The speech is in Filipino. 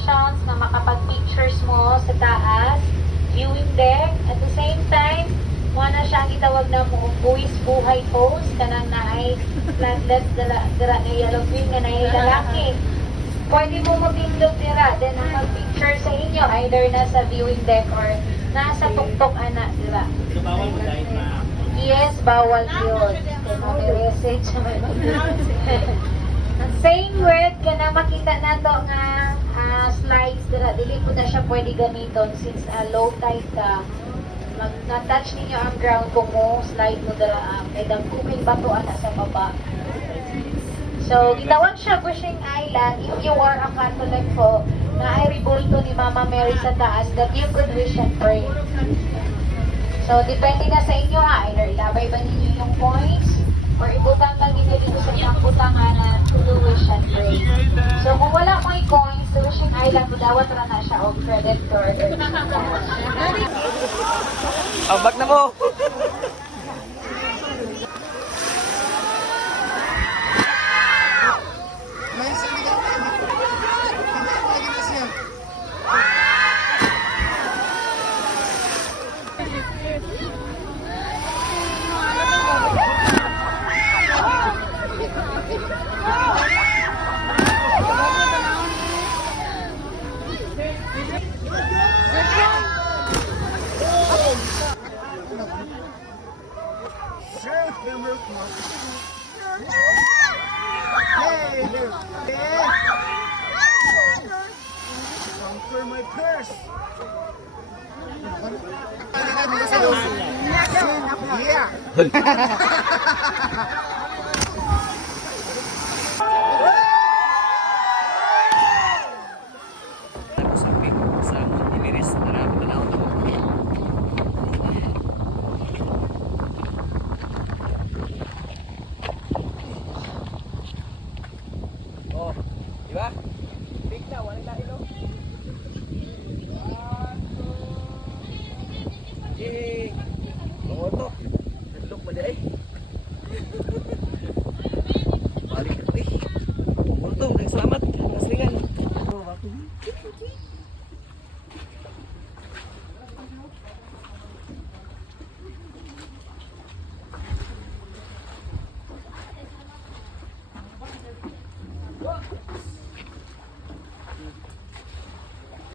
options na makapag-pictures mo sa taas, viewing deck. At the same time, mo na siya gitawag na mo buwis buhay post kanang naay flatlets dala na yellow green nga naay lalaki. Pwede mo mapindot dira, then ang mag-picture sa inyo either nasa viewing deck or nasa tuktok ana dira. So, bawal mo dahil na. Yes, bawal yun. Kaya may message. Same with, kana makita na to nga slides dira. Dili po na siya pwede gamiton since low tide ka. Na-touch ninyo ang ground kung mo slide mo dira. Kaya dagkumin bato ana sa baba. So, gitawag siya Gushing Island if you are a Catholic po na ay ribulto ni Mama Mary sa taas that you could wish and pray. So, depende na sa inyo ha. Either ilabay ba ninyo yung points or ibutang lang ninyo dito sa isang butangan na to do wish and pray. So, kung wala mo yung coins, sa Gushing Island, dawat ra na siya o credit card or Ambak na mo! For my purse. Yeah. Sabi sa Montiveres, marami na ako. Oh, di ba? Big na, wala na ilo. Yay! Tungo to. Naglook ba di ay? Balik ko eh. Tungo to, nagsalamat. Naslingan. Oh,